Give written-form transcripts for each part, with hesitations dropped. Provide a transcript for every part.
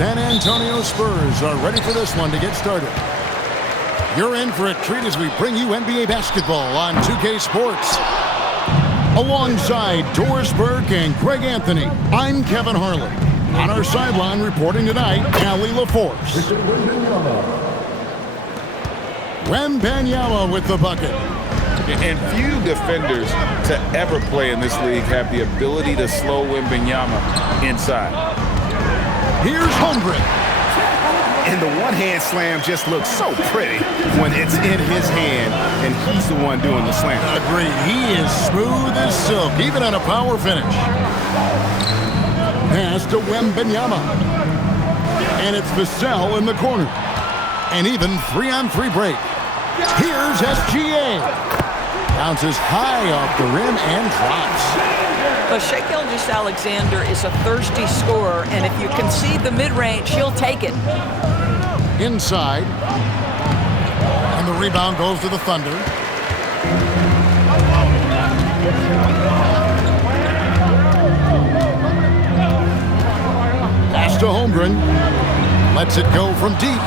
San Antonio Spurs are ready for this one to get started. You're in for a treat as we bring you NBA basketball on 2K Sports. Alongside Doris Burke and Greg Anthony, I'm Kevin Harlan. On our sideline reporting tonight, Allie LaForce. Wembanyama with the bucket. And few defenders to ever play in this league have the ability to slow Wembanyama inside. Here's Holmgren. And the one-hand slam just looks so pretty when it's in his hand and he's the one doing the slam. Agreed. He is smooth as silk, even on a power finish. Pass to Wembanyama. And it's Vassell in the corner. An even 3-on-3 break. Here's SGA. Bounces high off the rim and drops. But Shai Gilgeous-Alexander is a thirsty scorer, and if you concede the mid-range, he'll take it. Inside. And the rebound goes to the Thunder. Pass to Holmgren. Lets it go from deep.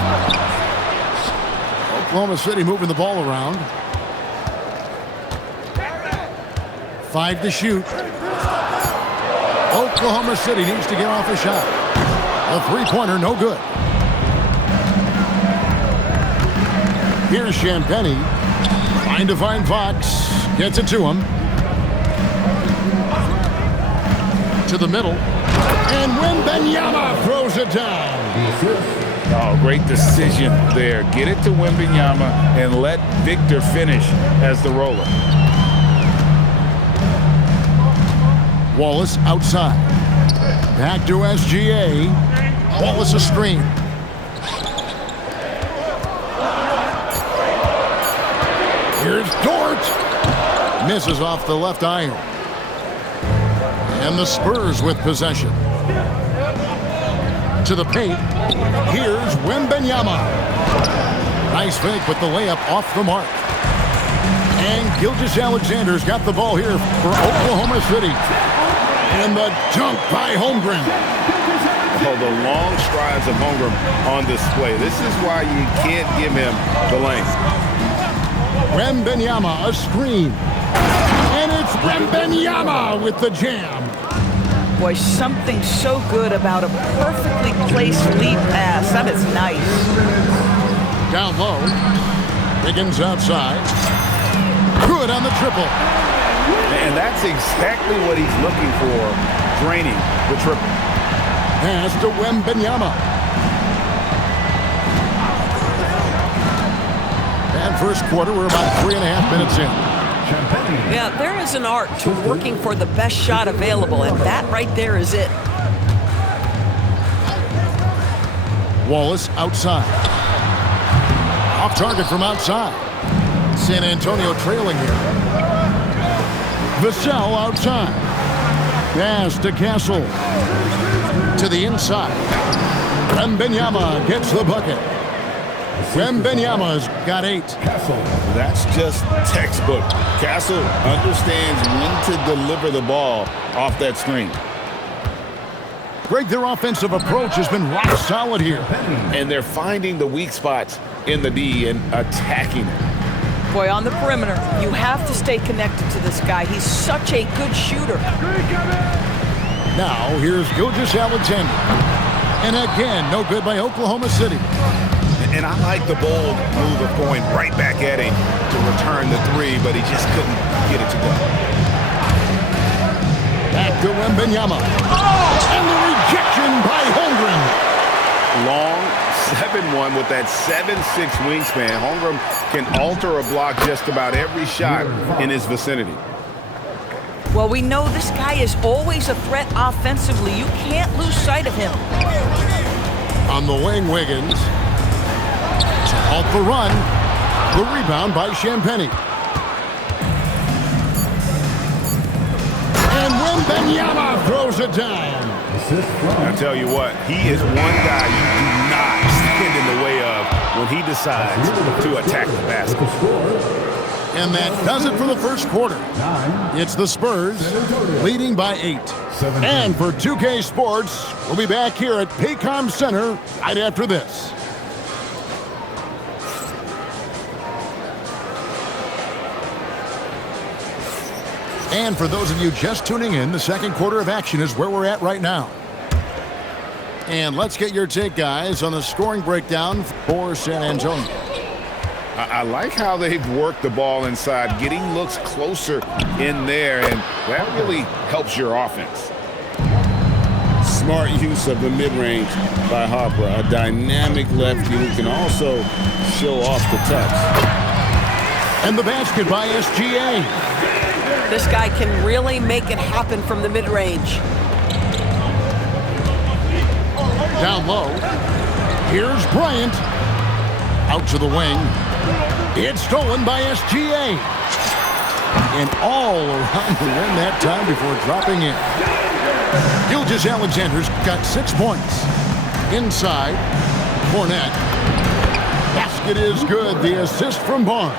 Oklahoma City moving the ball around. 5 to shoot. Oklahoma City needs to get off a shot. A three-pointer, no good. Here's Champagnie. Trying to find Fox. Gets it to him. To the middle. And Wembanyama throws it down. Oh, great decision there. Get it to Wembanyama and let Victor finish as the roller. Wallace outside. Back to SGA. Wallace a screen. Here's Dort. Misses off the left iron. And the Spurs with possession. To the paint. Here's Wembanyama. Nice fake, but the layup off the mark. And Gilgeous-Alexander's got the ball here for Oklahoma City. And the dunk by Holmgren. Oh, the long strides of Holmgren on display. This is why you can't give him the length. Wembanyama, a screen. And it's Wembanyama with the jam. Boy, something so good about a perfectly placed lead pass. That is nice. Down low. Wiggins outside. Good on the triple. And that's exactly what he's looking for, draining the triple. Pass to Wembanyama. And first quarter, we're about 3.5 minutes in. Yeah, there is an art to working for the best shot available, and that right there is it. Wallace outside. Off target from outside. San Antonio trailing here. Vassell outside. Pass to Castle. To the inside. Wembanyama gets the bucket. Wembanyama's got 8. That's just textbook. Castle understands when to deliver the ball off that screen. Greg, their offensive approach has been rock solid here. And they're finding the weak spots in the D and attacking it. Boy, on the perimeter, you have to stay connected to this guy. He's such a good shooter. Now, here's Gilgeous-Alexander. And again, no good by Oklahoma City. And I like the bold move of going right back at him to return the 3, but he just couldn't get it to go. Back to Wembanyama. And the rejection by Holmgren. Long 7-1 with that 7'6" wingspan. Holmgren can alter a block just about every shot in his vicinity. Well, we know this guy is always a threat offensively. You can't lose sight of him. On the wing, Wiggins. To halt the run. The rebound by Champagnie. And Wembanyama throws it down. I tell you what, he is one guy you do not stand in the way of when he decides to attack the basket. And that does it for the first quarter. It's the Spurs leading by 8. And for 2K Sports, we'll be back here at Paycom Center right after this. And for those of you just tuning in, the second quarter of action is where we're at right now. And let's get your take, guys, on the scoring breakdown for San Antonio. I like how they've worked the ball inside, getting looks closer in there, and that really helps your offense. Smart use of the mid-range by Harper, a dynamic lefty who can also show off the touch. And the basket by SGA. This guy can really make it happen from the mid-range. Down low. Here's Bryant. Out to the wing. It's stolen by SGA. And all around the rim that time before dropping in. Gilgeous-Alexander's got 6 points. Inside. Cornette. Basket is good. The assist from Barnes.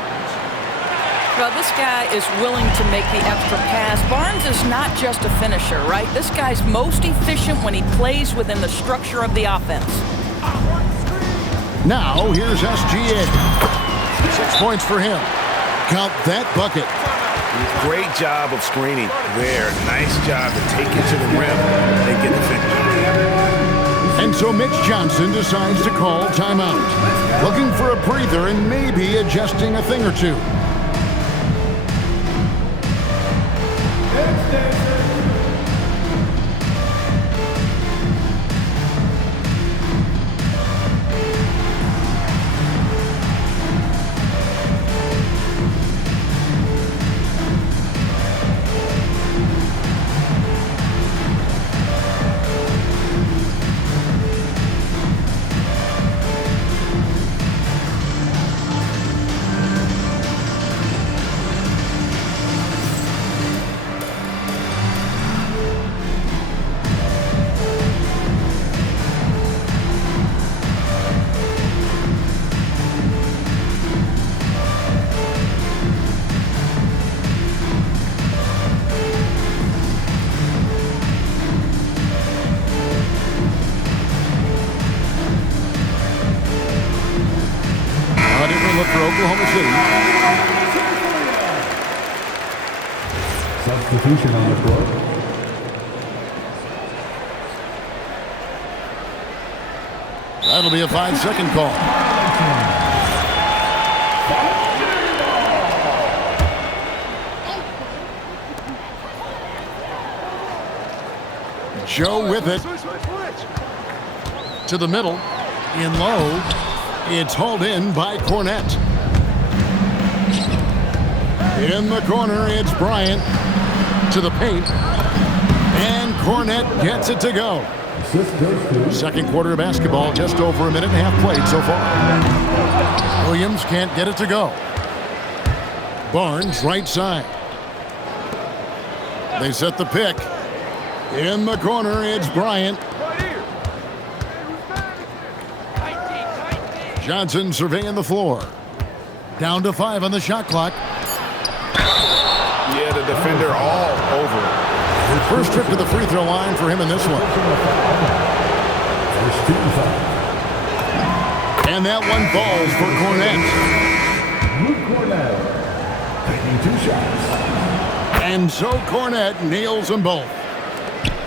Well, this guy is willing to make the extra pass. Barnes is not just a finisher, right? This guy's most efficient when he plays within the structure of the offense. Now, here's SGA. 6 points for him. Count that bucket. Great job of screening there. Nice job to take it to the rim and get the finish. And so Mitch Johnson decides to call timeout. Looking for a breather and maybe adjusting a thing or two. Look for Oklahoma City. Substitution on the floor. That'll be a 5-second call. Joe with it. To the middle. In low. It's hauled in by Cornette. In the corner, it's Bryant. To the paint. And Cornette gets it to go. Second quarter of basketball, just over a minute and a half played so far. Williams can't get it to go. Barnes, right side. They set the pick. In the corner, it's Bryant. Johnson surveying the floor. Down to 5 on the shot clock. Yeah, the defender all over it. First trip to the free throw line for him in this one. And that one falls for Cornette. Taking 2 shots. And so Cornette nails them both.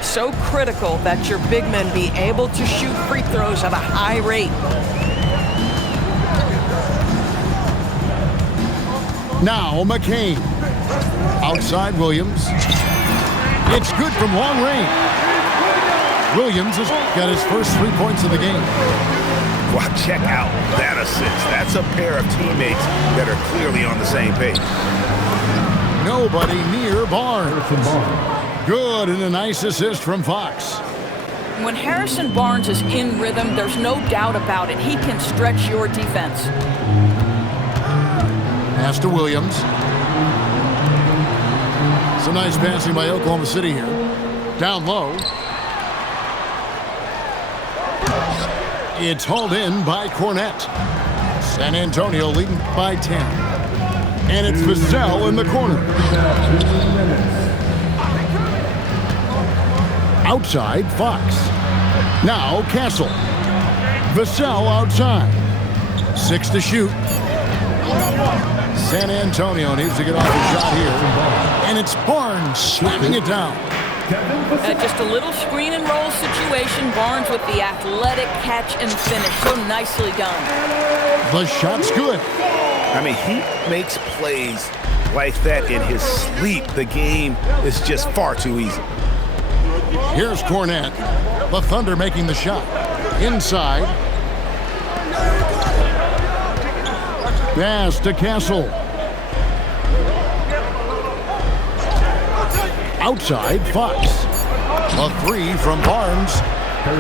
So critical that your big men be able to shoot free throws at a high rate. Now McCain. Outside Williams. It's good from long range. Williams has got his first 3 points of the game. Wow, check out that assist. That's a pair of teammates that are clearly on the same page. Nobody near Barnes. Good, and a nice assist from Fox. When Harrison Barnes is in rhythm, there's no doubt about it. He can stretch your defense. Pass to Williams. Some nice passing by Oklahoma City here. Down low. It's hauled in by Cornette. San Antonio leading by 10. And it's Vassell in the corner. 2 minutes. Outside, Fox. Now, Castle. Vassell outside. 6 to shoot. San Antonio needs to get off the shot here. And it's Barnes slamming it down. Just a little screen and roll situation. Barnes with the athletic catch and finish. So nicely done. The shot's good. I mean, he makes plays like that in his sleep. The game is just far too easy. Here's Cornette. The Thunder making the shot. Inside. Pass to Castle. Outside, Fox. A 3 from Barnes.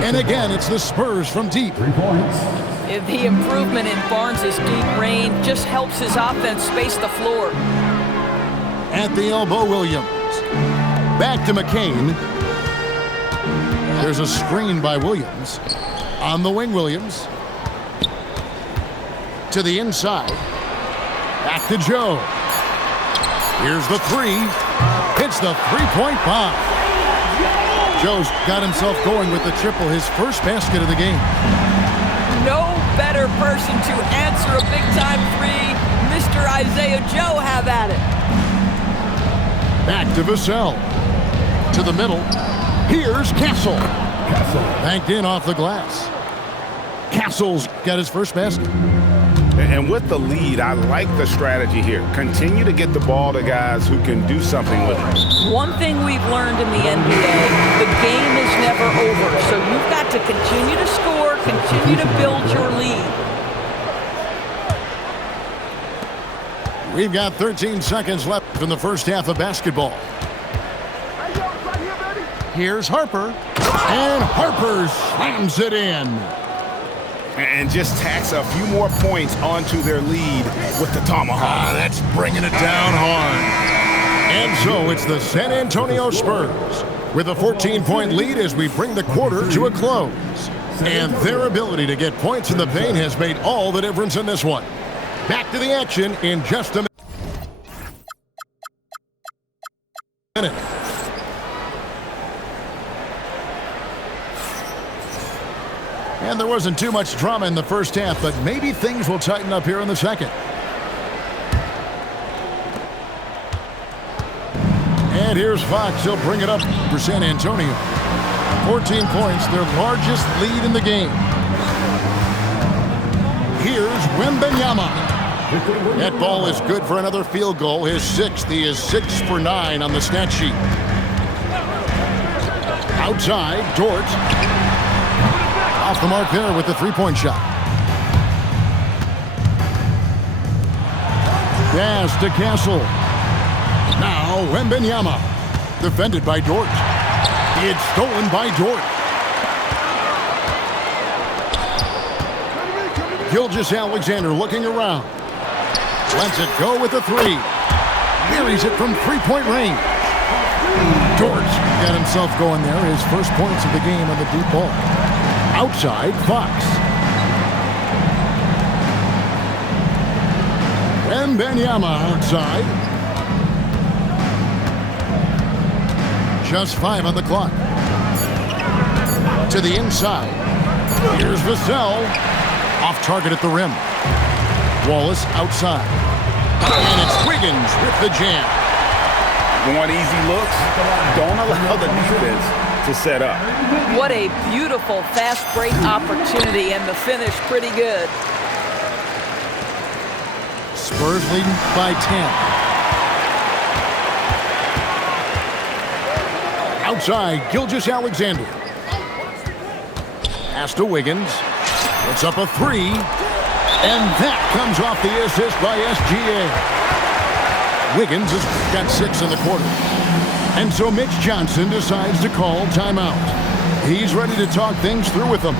And again, it's the Spurs from deep. 3 points. The improvement in Barnes' deep range just helps his offense space the floor. At the elbow, Williams. Back to McCain. There's a screen by Williams. On the wing, Williams. To the inside. Back to Joe. Here's the 3. Hits the three-point bomb. Joe's got himself going with the triple, his first basket of the game. No better person to answer a big-time 3. Mr. Isaiah Joe, have at it. Back to Vassell. To the middle. Here's Castle. Banked in off the glass. Castle's got his first basket. And with the lead, I like the strategy here. Continue to get the ball to guys who can do something with it. One thing we've learned in the NBA, the game is never over. So you've got to continue to score, continue to build your lead. We've got 13 seconds left in the first half of basketball. Here's Harper. And Harper slams it in. And just tacks a few more points onto their lead with the tomahawk. That's bringing it down hard. And so it's the San Antonio Spurs with a 14-point lead as we bring the quarter to a close. And their ability to get points in the paint has made all the difference in this one. Back to the action in just a minute. And there wasn't too much drama in the first half, but maybe things will tighten up here in the second. And here's Fox. He'll bring it up for San Antonio. 14 points, their largest lead in the game. Here's Wembanyama. That ball is good for another field goal. His 6th. He is 6 for 9 on the stat sheet. Outside, Dort. Off the mark there with the three-point shot. Pass to Castle. Now Wembanyama. Defended by Dort. It's stolen by Dort. Gilgeous-Alexander looking around. Lets it go with a 3. Buries it from three-point range. Dort got himself going there. His first points of the game on the deep ball. Outside, Fox. Wembanyama outside. Just 5 on the clock. To the inside. Here's Vassell. Off target at the rim. Wallace outside. And it's Wiggins with the jam. Want easy looks? Don't allow the defense to set up. What a beautiful fast break opportunity, and the finish pretty good. Spurs leading by 10. Outside, Gilgeous-Alexander. Pass to Wiggins. Puts up a 3. And that comes off the assist by SGA. Wiggins has got 6 in the quarter. And so Mitch Johnson decides to call timeout. He's ready to talk things through with them.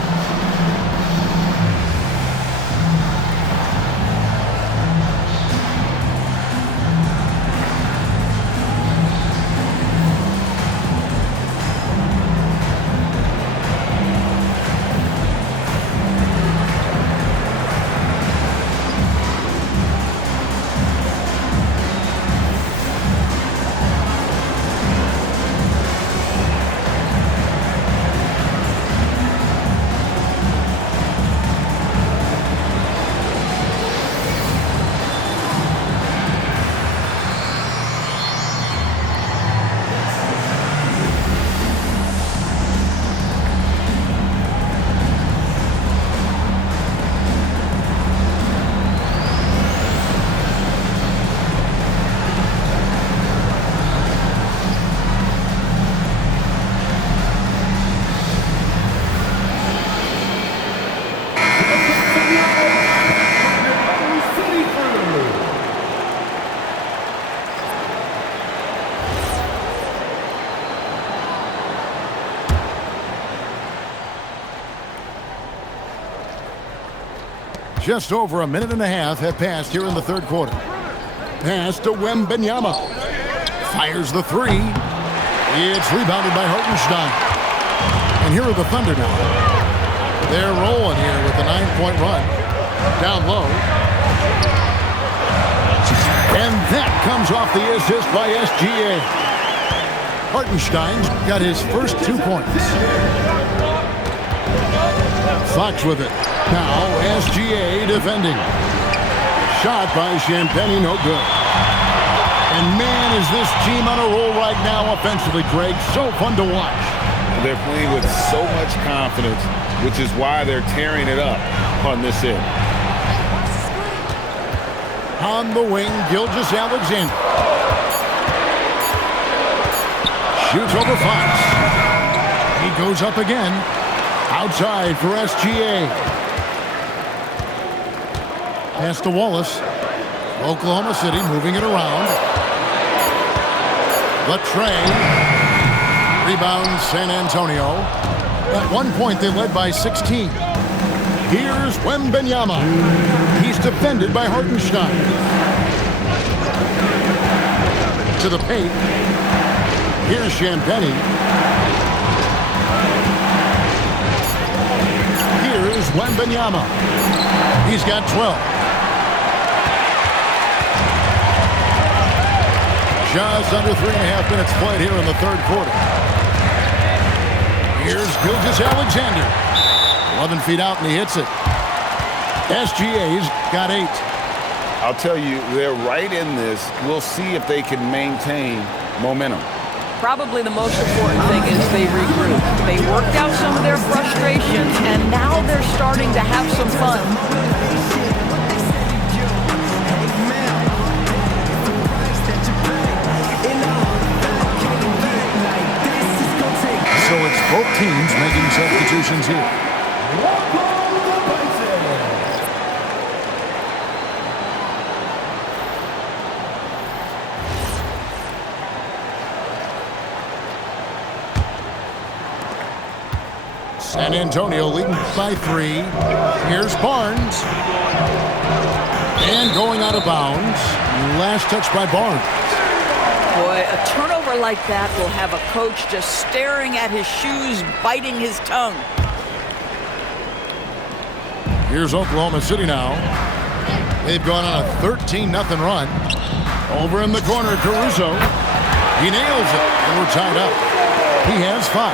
Just over a minute and a half have passed here in the third quarter. Pass to Wembanyama. Fires the three. It's rebounded by Hartenstein. And here are the Thunder now. They're rolling here with a 9-point run. Down low. And that comes off the assist by SGA. Hartenstein's got his first 2 points. Fox with it. Now SGA defending. Shot by Champagnie, no good. And man, is this team on a roll right now offensively, Greg. So fun to watch. They're playing with so much confidence, which is why they're tearing it up on this end. On the wing, Gilgeous-Alexander. Shoots over Fox. He goes up again. Outside for SGA. Pass to Wallace. Oklahoma City moving it around. Latre. Rebound San Antonio. At one point they led by 16. Here's Wembanyama. He's defended by Hartenstein. To the paint. Here's Champagnie. Here's Wembanyama. He's got 12. Just under 3.5 minutes played here in the third quarter. Here's Gilgeous-Alexander. 11 feet out and he hits it. SGA's got 8. I'll tell you, they're right in this. We'll see if they can maintain momentum. Probably the most important thing is they regrouped. They worked out some of their frustrations, and now they're starting to have some fun. So it's both teams making substitutions here. San Antonio leading by 3. Here's Barnes. And going out of bounds. Last touch by Barnes. Boy, a turnover like that will have a coach just staring at his shoes, biting his tongue. Here's Oklahoma City now. They've gone on a 13-0 run. Over in the corner, Caruso. He nails it, and we're tied up. He has 5.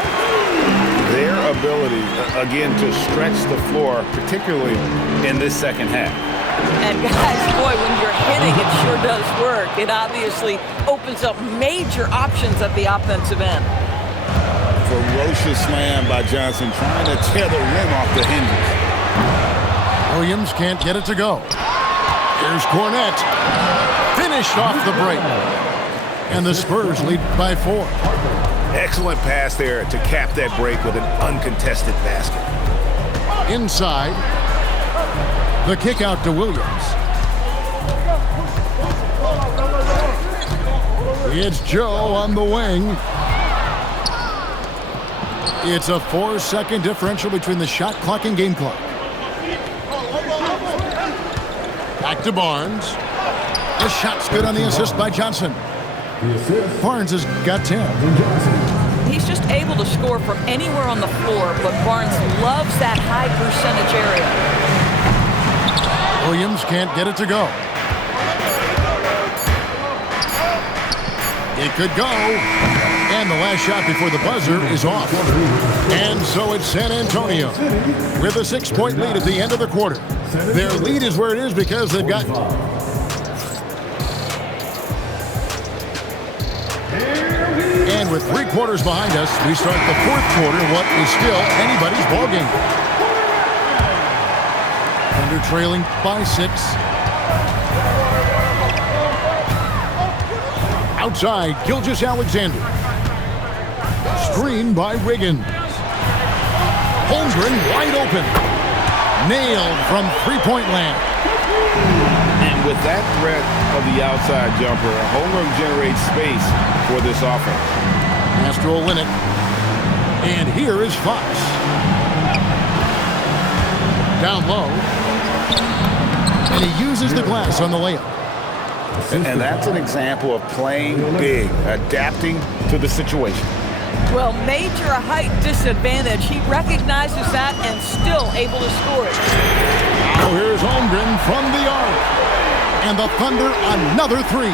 Their ability, again, to stretch the floor, particularly in this second half. And guys, boy, when you're hitting, it sure does work. It obviously opens up major options at the offensive end. Ferocious slam by Johnson, trying to tear the rim off the hinges. Williams can't get it to go. Here's Cornette. Finished off the break. And the Spurs lead by 4. Excellent pass there to cap that break with an uncontested basket. Inside. The kick out to Williams. It's Joe on the wing. It's a 4-second differential between the shot clock and game clock. Back to Barnes. The shot's good on the assist by Johnson. Barnes has got 10. He's just able to score from anywhere on the floor, but Barnes loves that high percentage area. Williams can't get it to go. It could go. And the last shot before the buzzer is off. And so it's San Antonio with a 6-point lead at the end of the quarter. Their lead is where it is because they've got... And with 3 quarters behind us, we start the fourth quarter, what is still anybody's ballgame. Thunder trailing by 6. Outside, Gilgeous-Alexander. Screen by Wiggins. Holmgren wide open. Nailed from three-point land. And with that threat of the outside jumper, Holmgren generates space for this offense. Castro will win it. And here is Fox. Down low. And he uses the glass on the layup. And that's an example of playing big, adapting to the situation. Well, major height disadvantage. He recognizes that and still able to score it. Now here's Holmgren from the arc. And the Thunder another three.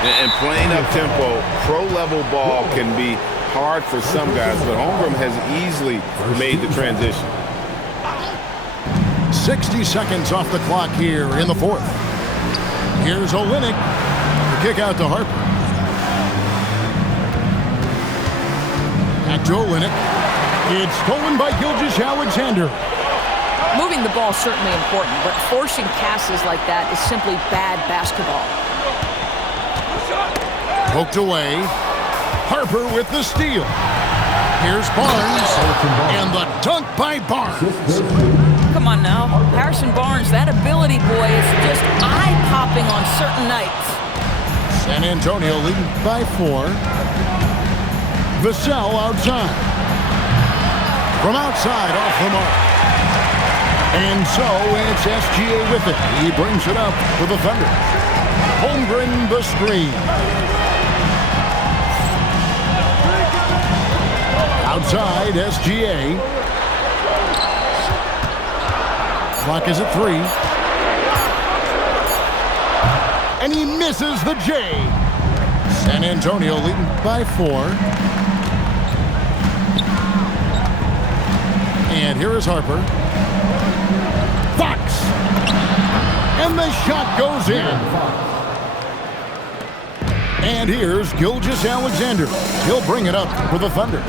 And playing up-tempo, pro-level ball can be hard for some guys, but Holmgren has easily made the transition. 60 seconds off the clock here in the fourth. Here's Olynyk. The kick out to Harper. Back to Olynyk. It's stolen by Gilgeous-Alexander. Moving the ball is certainly important, but forcing passes like that is simply bad basketball. Poked away. Harper with the steal. Here's Barnes. And the dunk by Barnes. Come on now. Harrison Barnes, that ability, boy, is just eye-popping on certain nights. San Antonio leading by 4. Vassell outside. From outside off the mark. And so it's SGA with it. He brings it up for the Thunder. Holmgren the screen. Outside SGA. Clock is at 3. And he misses the J. San Antonio leading by 4. And here is Harper. Fox. And the shot goes in. And here's Gilgeous-Alexander. He'll bring it up for the Thunder.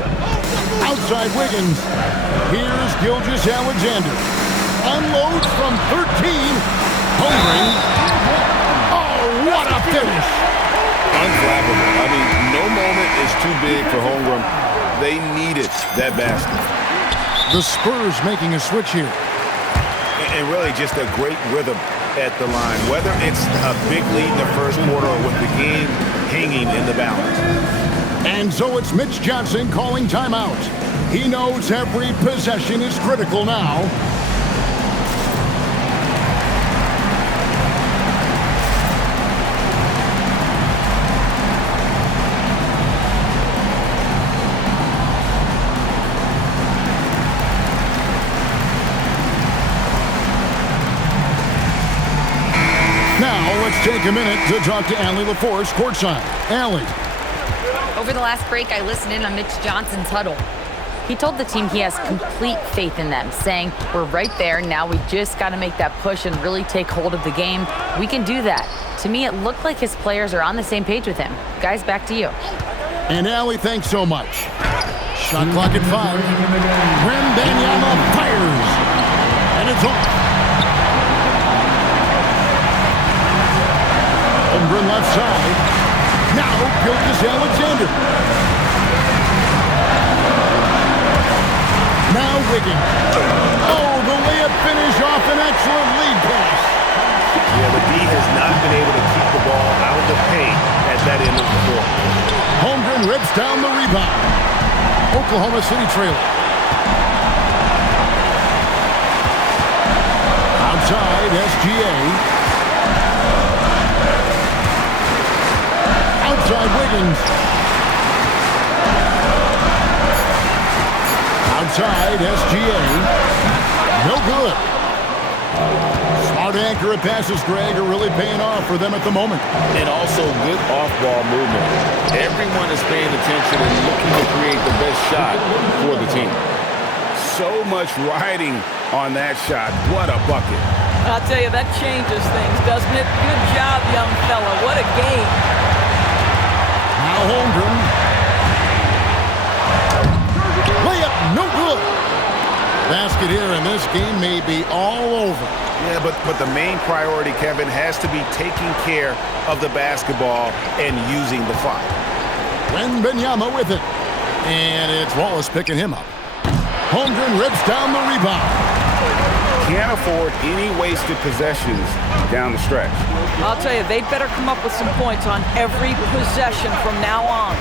Outside Wiggins. Here's Gilgeous-Alexander. Unloads from 13. Holmgren. Oh, what a finish. Unflappable. I mean, no moment is too big for Holmgren. They needed that basket. The Spurs making a switch here. And really just a great rhythm at the line, whether it's a big lead in the first quarter or with the game hanging in the balance. And so it's Mitch Johnson calling timeout. He knows every possession is critical now. Now, let's take a minute to talk to Allie LaForce courtside. Allie. Over the last break, I listened in on Mitch Johnson's huddle. He told the team he has complete faith in them, saying, we're right there, now we just got to make that push and really take hold of the game. We can do that. To me, it looked like his players are on the same page with him. Guys, back to you. And Allie, thanks so much. Shot clock at 5. Wembanyama fires. And it's off. Holmgren left side. Now Gilgeous-Alexander. Now Wiggins. Oh, the layup finish off an excellent lead pass. Yeah, the D has not been able to keep the ball out of the paint at that end of the floor. Holmgren rips down the rebound. Oklahoma City trailing. Outside SGA. Outside Wiggins. Outside SGA. No good. Smart anchor and passes, Greg, are really paying off for them at the moment. And also good off-ball movement. Everyone is paying attention and looking to create the best shot for the team. So much riding on that shot. What a bucket. I'll tell you, that changes things, doesn't it? Good job, young fella. What a game. Now Holmgren. Layup, no good. Basket here, and this game may be all over. Yeah, but the main priority, Kevin, has to be taking care of the basketball and using the clock. Wembanyama with it. And it's Wallace picking him up. Holmgren rips down the rebound. Can't afford any wasted possessions down the stretch. I'll tell you, they better come up with some points on every possession from now on.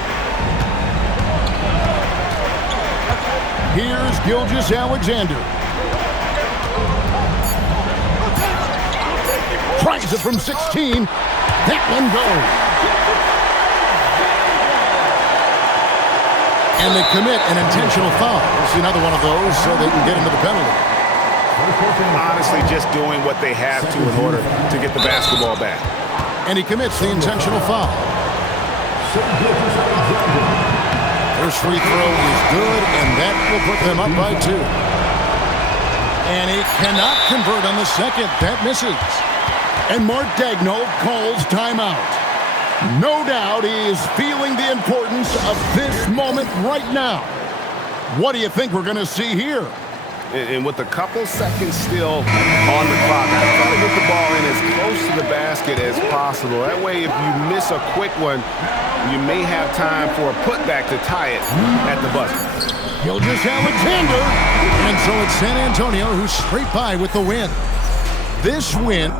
Here's Gilgeous-Alexander. tries it from 16. That one goes. And they commit an intentional foul. See another one of those so they can get into the penalty. Honestly, just doing what they have to in order to get the basketball back. And he commits the intentional foul. First free throw is good, and that will put them up by 2. And he cannot convert on the second. That misses. And Mark Daigneault calls timeout. No doubt he is feeling the importance of this moment right now. What do you think we're going to see here? And with a couple seconds still on the clock, I try to get the ball in as close to the basket as possible. That way, if you miss a quick one, you may have time for a putback to tie it at the buzzer. Gilgeous-Alexander. And so it's San Antonio who's straight by with the win. This win